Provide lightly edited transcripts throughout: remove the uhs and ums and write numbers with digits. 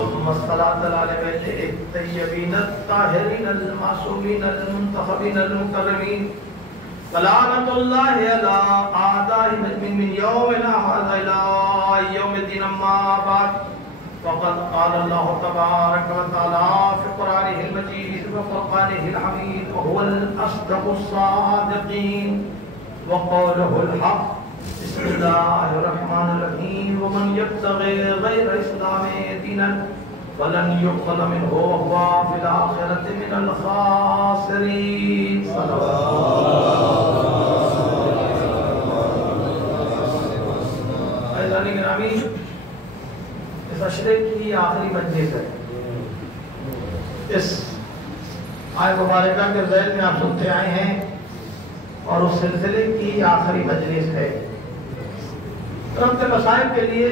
الصلاة على بيته الطيبين الطاهرين المعصومين المنتخبين المكرمين سلامة الله على أعدائهم من يومنا هذا إلى يوم الدين. أما بعد فقد قال الله تبارك وتعالى في قرآنه المجيد وفرقانه الحميد وهو الأصدق الصادقين وقوله الحق. بسم الله الرحمن الرحيم. ومن يبتغي غير الإسلام دينا فلن يقبل منه وهو في الآخرة من الخاسرين. عزیزان گرامی، اس عشرے کی آخری مجلس ہے. اس آیت مبارکہ کے ذیل میں آپ سنتے آئے ہیں اور اس سلسلے کی آخری مجلس ہے. رب کے مسائل کے لیے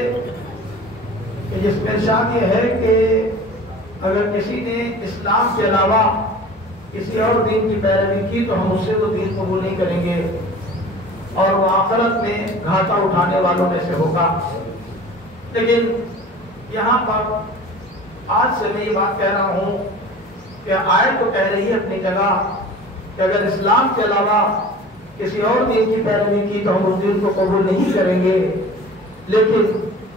جس میں ارشاد یہ ہے کہ اگر کسی نے اسلام کے علاوہ کسی اور دین کی پیروی کی تو ہم اس سے وہ دین قبول نہیں کریں گے اور وہ آخرت میں گھاٹا اٹھانے والوں میں سے ہوگا. لیکن یہاں پر آج سے میں یہ بات کہہ رہا ہوں کہ آیت تو کہہ رہی ہے اپنی جگہ کہ اگر اسلام کے علاوہ کسی اور دین کی پیروی کی تو ہم اس دین کو قبول نہیں کریں گے. لیکن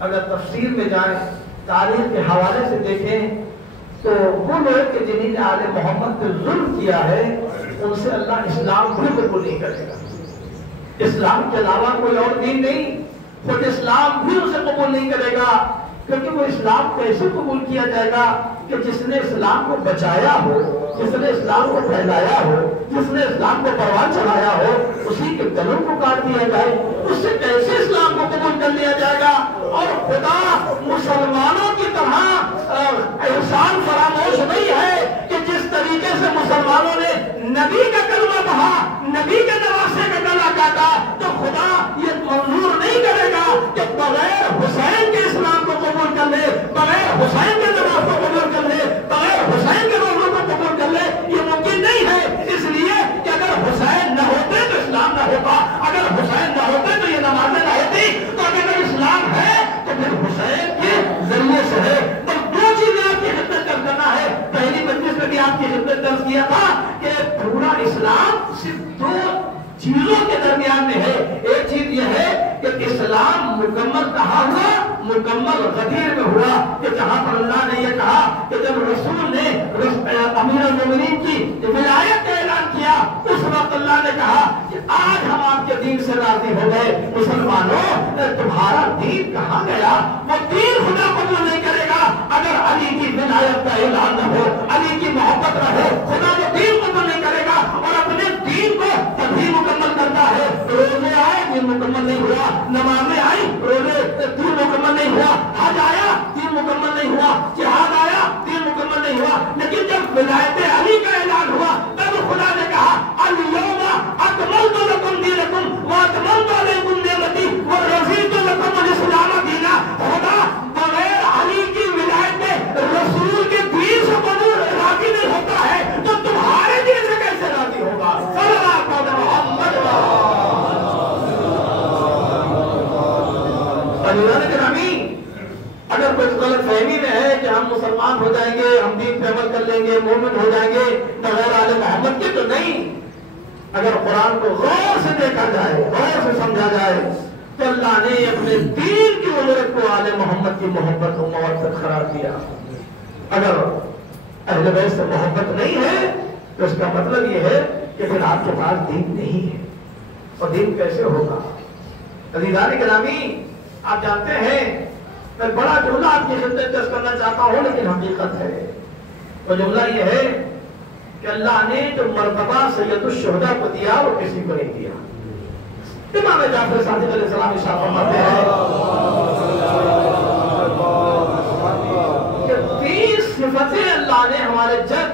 اگر تفسیر میں جائیں، تاریخ کے حوالے سے دیکھیں تو وہ لوگ کہ جنہیں نے آل محمد پہ ظلم کیا ہے ان سے اللہ اسلام بھی قبول نہیں کرے گا. اسلام کے علاوہ کوئی اور دین نہیں، خود اسلام بھی اسے قبول نہیں کرے گا. کیونکہ وہ اسلام کیسے قبول کیا جائے گا کہ جس نے اسلام کو بچایا ہو، جس نے اسلام کو پھیلایا ہو، جس نے اسلام کو پروان چڑھایا ہو، اسی کے گلوں کو کاٹ دیا جائے. اس سے کیسے اسلام کو قبول کر لیا جائے گا؟ اور خدا مسلمانوں کی طرح احسان فراموش نہیں ہے کہ جس طریقے سے مسلمانوں نے نبی کا کلمہ پڑھا، نبی کے نواسے کا گلا کاٹا، تو خدا یہ منظور نہیں کرے گا کہ بغیر حسین کے اسلام کو قبول کر لے، بغیر حسین کے نواز کو قبول کر لے، بغیر حسین کے موضوع کو قبول کر لے. یہ ممکن نہیں ہے. اس لیے کہ اگر حسین نہ ہوتے تو اسلام نہ ہوتا، اگر حسین نہ ہوتے تو یہ نمازیں نہ ہوتی. تو اگر اسلام ہے تو پھر حسین کے ذریعے سے ہے. تو دو چیزیں آپ کی خدمت کرنا ہے. پہلی مجلس میں بھی آپ کی خدمت درج کیا تھا کہ پورا اسلام صرف دو چیزوں کے درمیان میں ہے. ایک چیز یہ ہے کہ اسلام مکمل کہا ہوا، مکمل غدیر میں ہوا کہ جہاں پر اللہ نے یہ کہا کہ جب رسول نے امیر المومنین کی ولایت کا اعلان کیا اس وقت اللہ نے کہا کہ آج ہم آپ کے دین سے راضی ہو گئے. مسلمانوں تمہارا دین کہاں گیا؟ وہ دین خدا قبول نہیں کرے گا اگر علی کی ولایت کا اعلان نہ ہو، علی کی محبت نہ ہو. خدا وہ دین قبول نہیں کرے گا اور اپنے دین کو تبھی مکمل کرتا ہے. روزے آئے دین مکمل نہیں ہوا، نمازیں آئی روزے دین مکمل نہیں ہوا، حج آیا دین مکمل نہیں ہوا، جہاد آیا دین مکمل نہیں ہوا. لیکن جب ولایت علی کا اعلان ہوا تب خدا نے کہا الیوم اکملت لکم دینکم واتممت علیکم نعمتی ورضیت لکم الاسلام دینا. خدا بغیر علی کی ولایت رسول کے دین سے قبول راضی نہیں ہوتا ہے تو تمہارے دین سے کیسے راضی ہوگا؟ صلی اللہ علیہ محمد. اگر کوئی غلط فہمی میں ہے کہ ہم مسلمان ہو جائیں گے، ہم دین پہ عمل کر لیں گے، مومن ہو جائیں گے بغیر آل محمد کے، تو نہیں. اگر قرآن کو غور سے دیکھا جائے، غور سے سمجھا جائے تو اللہ نے اپنے دین کی اجرت کو آل محمد کی محبت و موافقت قرار دیا. اگر اہل بیت سے محبت نہیں ہے تو اس کا مطلب یہ ہے کہ پھر آپ کے پاس دین نہیں ہے. اور دین کیسے ہوگا؟ عزیزان گرامی، آپ جانتے ہیں میں بڑا جملہ آپ کی خدمت درج کرنا چاہتا ہوں لیکن حقیقت ہے. وہ جملہ یہ ہے کہ اللہ نے جو مرتبہ سید الشہداء کو دیا وہ کسی کو نہیں دیا. امام جعفر صادق علیہ السلام ارشاد فرماتے ہیں کہ 30 صفتیں اللہ نے ہمارے جد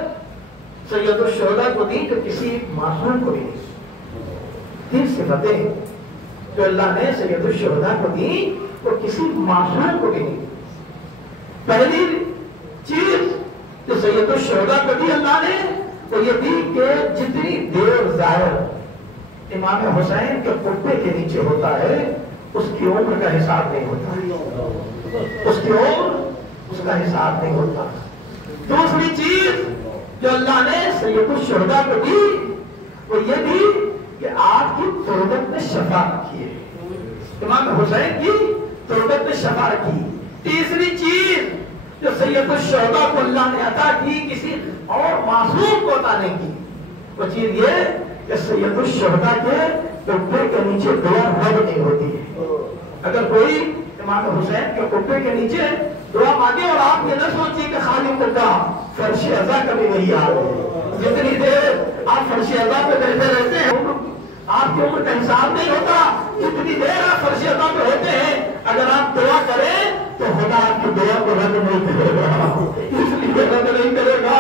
سید الشہداء کو دی کہ کسی معصوم کو نہیں دی. 30 صفتیں جو اللہ نے سید الشہداء کو دی وہ کسی معصوم کو بھی نہیں. پہلی چیز جو سید الشہداء کو دی اللہ نے وہ یہ دی کہ جتنی دیر ظاہر امام حسین کے قبے کے نیچے ہوتا ہے اس کی عمر کا حساب نہیں ہوتا. اس کی عمر اس کا حساب نہیں ہوتا. دوسری چیز جو اللہ نے سید الشہداء کو دی وہ یہ دی کہ آپ کی تربت میں شفا رکھی ہے. امام حسین کی تربت میں شفا رکھی. تیسری چیز جو سید الشہداء کو اللہ نے عطا کی کسی اور معصوم کو عطا نہیں کی وہ چیز یہ کہ سید الشہداء کے قبے کے نیچے دعا رد نہیں ہوتی ہے. اگر کوئی امام حسین کے قبے کے نیچے دعا مانگے اور آپ یہ نہ سوچیے کہ خالی قبہ فرش عزا کبھی نہیں آ رہے. جتنی دیر آپ فرش عزا پہ بیٹھے رہتے ہیں آپ کی عمر کا حساب نہیں ہوتا. جتنی دیر آپ فرش عزا پہ ہوتے ہیں اگر آپ دعا کریں تو خدا آپ کی دعا کو رد نہیں کرے گا. اس لیے رد نہیں کرے گا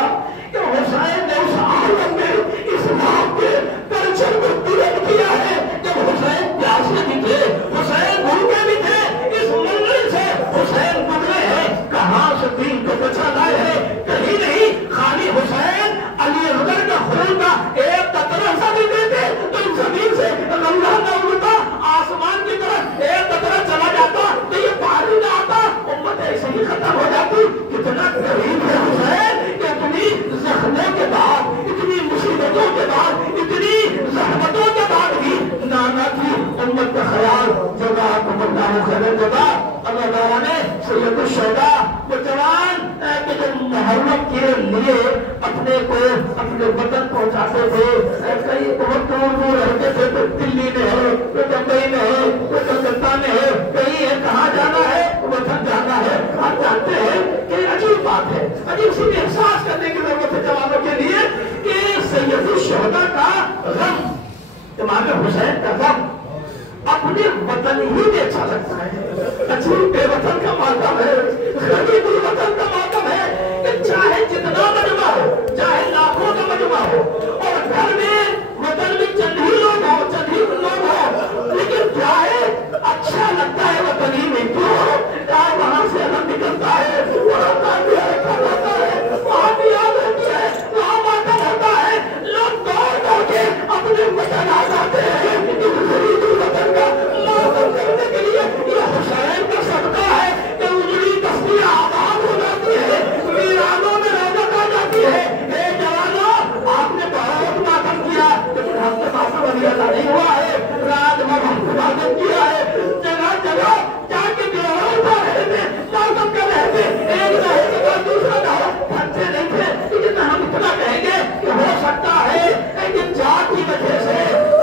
کہ حسین نے اس عالم میں اسلام کے پرچم کو بلند کیا ہے. جب حسین پیاسے بھی تھے, حسین بھوکے بھی تھے, اس منزل سے حسین گزرے ہیں. کہاں سے دین کو بچا لائے ہیں؟ کہیں نہیں. خالی حسین علی اصغر کا خون کا ایک قطرہ سا بھی دیتے تو زمین سے اللہ نہ اڑتا, آسمان کی طرف ایک قطرہ چلا جاتا تو یہ پانی نہ آتا, امت ایسے ہی ختم ہو جاتی. کتنا قریب ہے حسین کہ اتنی زخموں کے بعد, اتنی مصیبتوں کے بعد, اتنی زحمتوں کے بعد بھی نانا کی امت کا خیال جگہ اللہ خیر جگہ. اللہ تعالیٰ نے سید الشہداء وہ جوان کہ جو محرم کے لیے اپنے کو اپنے وطن پہنچاتے تھے, کئی بہت دور دور رہتے تھے, تو دلی میں ہے, تو بمبئی میں ہے, تو کلکتہ میں ہے, کہیں ہے کہاں جانا ہے وطن جانا ہے. آپ جانتے ہیں کہ عجیب بات ہے, عجیب سی احساس کرنے کی ضرورت ہے جوانوں کے لیے کہ سید الشہداء کا غم, امام حسین کا غم اپنے وطن ہی میں اچھا لگتا ہے. عجیب بے وطن کا ماتم ہے, غریب الوطن کا ماتم ہے کہ چاہے جتنا مجمع ہو, چاہے لاکھوں کا مجمع ہو, اور گھر میں وطن میں چند ہی لوگ ہو, چند ہی لوگ ہو, لیکن چاہے اچھا لگتا ہے وطن ہی میں کیوں ہو, چاہے وہاں سے الگ نکلتا ہے, وہاں ہوتا ہے, وہاں بھی یاد ہوتی ہے, وہاں ماتم ہوتا ہے, لوگ دوڑ دوڑ کے اپنے وطن آ جاتے ہیں. غریب الوطن کا ماتم کرنے کے لیے یہ حسین کا صدقہ ہے کہ اجڑی بستیاں آباد ہو جاتی ہے, ویرانوں میں رونق آ جاتی ہے. اے جوانوں, آپ نے بہت ماتم کیا لیکن ہم سے ماتم ابھی ادا نہیں ہوا ہے. رات میں بہت ماتم کیا ہے, جگہ جگہ جا کے گروہوں پر رہے تھے, ماتم کر رہے تھے, ایک رہے تھے دوسرا رہا, تھکتے نہیں تھے. لیکن ہم اتنا کہیں گے کہ ہو سکتا ہے کہ جات کی وجہ سے,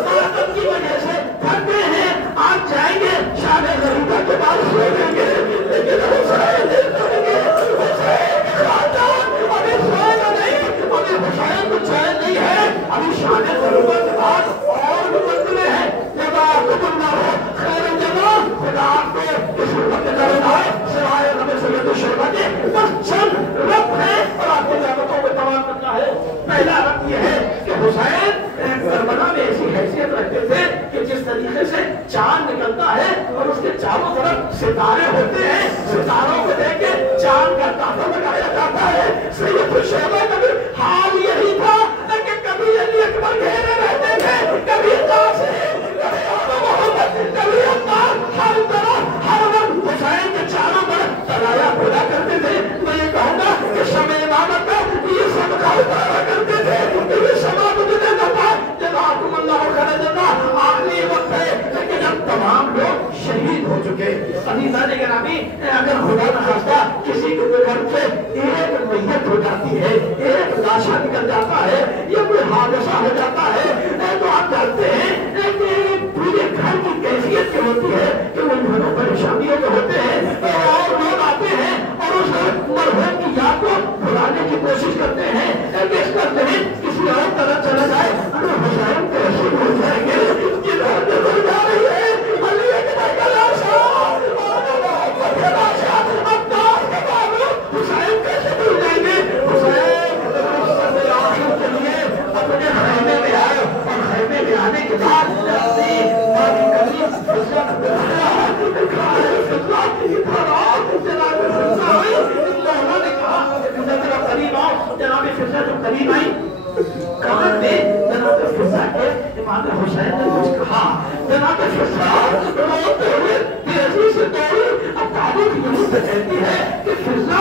ماتم کی وجہ سے تھکتے ہیں, آپ جائیں گے شان غریبہ کے بعد سو دیں گے, لیکن حسین نہیں کریں گے. حسین کے خاندان ابھی سوئے گا نہیں, ابھی حسین کو چین نہیں ہے, ابھی شان غریبہ کے بعد اور بھی منزلیں ہیں. جب آپ کو بننا ہو خیر جگہ خدا آپ کو اس وقت کرنا ہے سوائے رب سید الشہداء کے بس چند رب ہے اور آپ کی نعمتوں کو تمام کرنا ہے. پہلا رب یہ ہے کہ حسین کربلا میں ایسی حیثیت رکھتے تھے کہ جس طریقے سے چاند نکلتا ہے اور اس کے چاروں طرف ستارے ہوتے ہیں, ستاروں کو دیکھ کے چاند کا تاثر لگایا جاتا ہے. سید الشہداء کا بھی حال یہی تھا کہ کبھی علی اکبر گھیرے رہتے تھے, کبھی قاسم, کبھی آل محمد, کبھی عمار, ہر طرف ہر وقت حسین کے چاروں طرف تلایا پھیلا کرتے تھے. میں یہ کہوں گا کہ شمع امامت کا یہ صدقہ اتارا کرتے تھے کہ یہ شمع مجھے نہ پائے. جزاکم اللہ خیر جزاء. آخری وقت ہے لیکن اب تمام لوگ شہید ہو چکے. عزیزان گرامی, اگر خدا نخواستہ کسی کے گھر سے ایک میت ہو جاتی ہے, ایک لاشا نکل جاتا ہے, یہ کوئی حادثہ ہو جاتا ہے, تو آپ جانتے ہیں کہ پورے گھر کی کیفیت کیا ہوتی ہے کہ وہ گھروں پریشانیوں میں ہوتے ہیں اور لوگ آتے ہیں اور اس مرحوم کی یاد کو بھلانے کی کوشش کرتے ہیں, پیش کرتے ہیں کسی اور طرح چلا جائے. حسین کیسے بھول جائیں گے جدھر نظر جا رہی ہے علی اکبر کا لاشا اور محمد کا لاشا, عباس کے باوجود حسین کیسے بھول جائیں گے. حسین آخر کے لیے اپنے خیمے میں آئے اور خیمے میں آنے کے بعد اپنی ماں کی قریب فضلت بنایا, جناب فضلہ آئی. اللہ نے کہا کہ قریب آؤ. جناب فضلہ جب قریب آئی کہاں نے جناب فضلہ کے امام حسین نے کچھ کہا. جناب فضلہ روتے ہوئے تیزی سے دوڑی. اب تعریف یہی سے کہتی ہے کہ فضلہ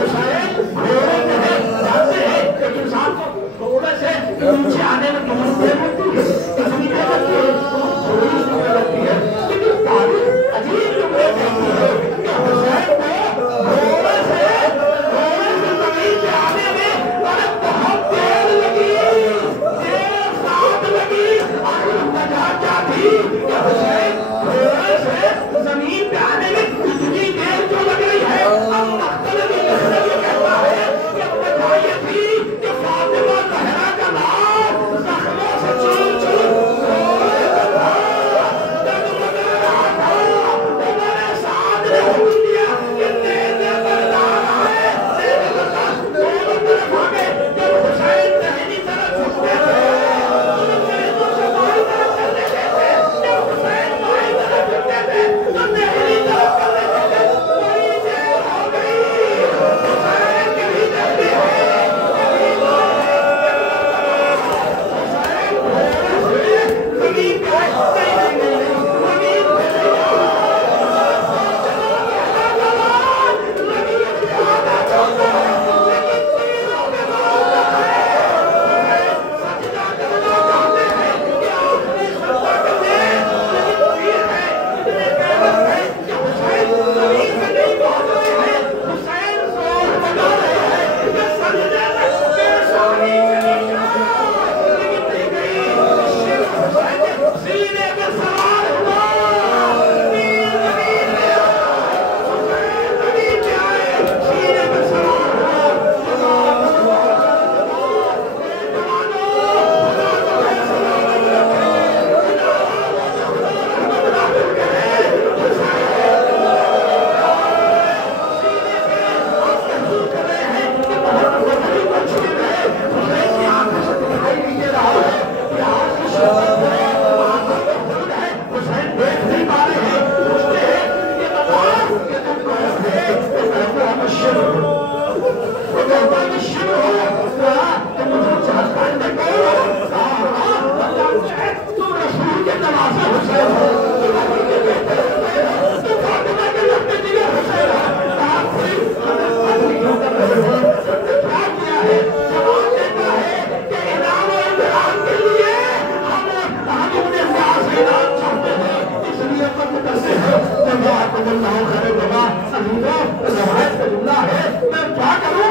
حسین گھوڑے میں ہے، جانتے ہیں ایک انسان کو گھوڑے سے نیچے آنے میں کتنی دیر لگتی ہے، کتنی دیر لگتی ہے، تھوڑی سی دیر لگتی ہے، لیکن تاریخ عجیب جملے کہتی ہے کہ حسین کو گھوڑے سے زمین پہ آنے میں بہت دیر لگی، دیر ساتھ لگی، اور وجہ کیا تھی کہ حسین گھوڑے سے زمین پہ آنے میں اتنی دیر جو لگ رہی ہے، اب مختلف یہ کہتا ہے کہ وجہ یہ تھی کہ فاطمہ زہرا کا نام زخموں سے چور چور گھوڑے پہ تھا، ڈگمگا رہا تھا، عمر سعد نے حکم دیا کہ تیزے بردار آئے، تیزے بردار دونوں طرف آگے، جب حسین دہنی طرف جھکتے تھے تو تیزوں سے بائیں طرف کر دیتے تھے، جب حسین بائیں طرف جھکتے تھے تو دہنی طرف کر دیتے تھے، بڑی دیر ہو گئی، حسین کی بھی دہنی ہے، زمین پہ آئے، نہیں زمین پہ نہیں زمین پہ آنا چاہتا ہے، لیکن تیروں میں موت ہے، سجدہ کرنا چاہتے ہیں کہ آخری سجدہ کرنے، لیکن پیر ہے اتنے بےبس ہے کہ حسین زمین پہ نہیں پہنچ رہے ہیں، حسین زور لگا رہے ہیں کہ سجدے میں پیشانی چلی جائے، لیکن نہیں گئی، شیر حسین نے سینے پہ سوار ہوا، پیر زمین پہ آئے، حسین زمین پہ آئے، سینے پہ سوار ہوا، جوانوں خدا تمہیں سلامت رکھے، خدا رحمت نازل کرے، حسین سینے پہ آپ محسوس کر رہے ہیں کہ بہت وزنی کو چھوڑ رہے، حسین کی آنکھوں سے دکھائی نہیں دے رہا ہے کہ آج کی شدت ہے، آنکھوں میں خون ہے، حسین دیکھ نہیں پا رہے ہیں، پوچھتے ہیں یہ بتا کہ تم کون تھے، وہ کہتا ہے میں شر ہوں، وہ کہتا ہے میں شر ہوں، کہا تم مجھے چاہتا ہے میں کون ہوں، کہا ہم جانتے ہیں تم رسول کے نواسہ حسین ہو، تم نبی کے بیٹے حسین ہو، تم فاطمہ کے لگتے جگر حسین ہو، کہا پھر آدمی کیوں کر رہے ہو، تم نے کیا کیا ہے، جواب دیتا ہے کہ انعام و امتحان کے لیے ہم اپنے نیاز سے انعام چاہتے ہیں، اس لیے قدم کرتے ہیں، جب آپ کو اللہ خیر بابا علیہ روایت کا جملہ ہے، میں کیا کروں